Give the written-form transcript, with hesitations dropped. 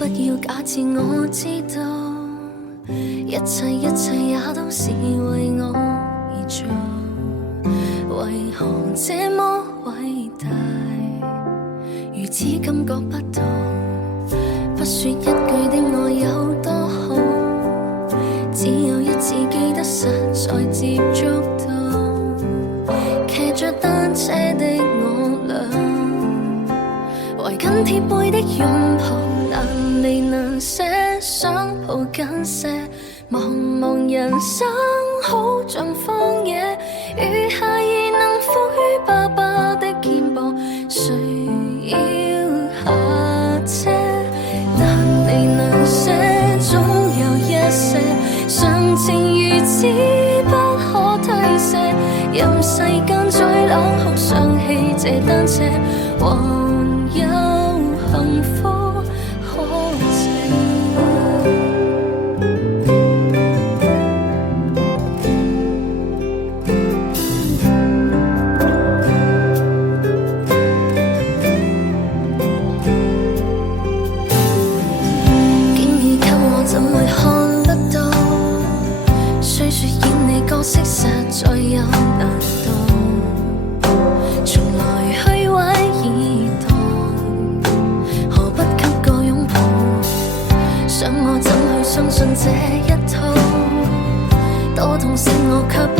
不要假設我知道，一切也都是為我而做。為何這麼偉大，如此感覺不到？不說一句的我有多好，只有一次記得實在接觸到。騎着單車的我倆，懷緊貼背的擁抱，難離難捨，想抱緊些。茫茫人生好像荒野，雨下已能伏於爸爸的肩膊，誰要下車？難離難捨，總有一些常情如此不可推卸。任世間再冷酷，想起這單車，還有幸福可借。怎會看不到？雖說演你角色實在有難度，從來虛偽以待，何不給個擁抱？想我怎去相信這一套？多痛惜我卻不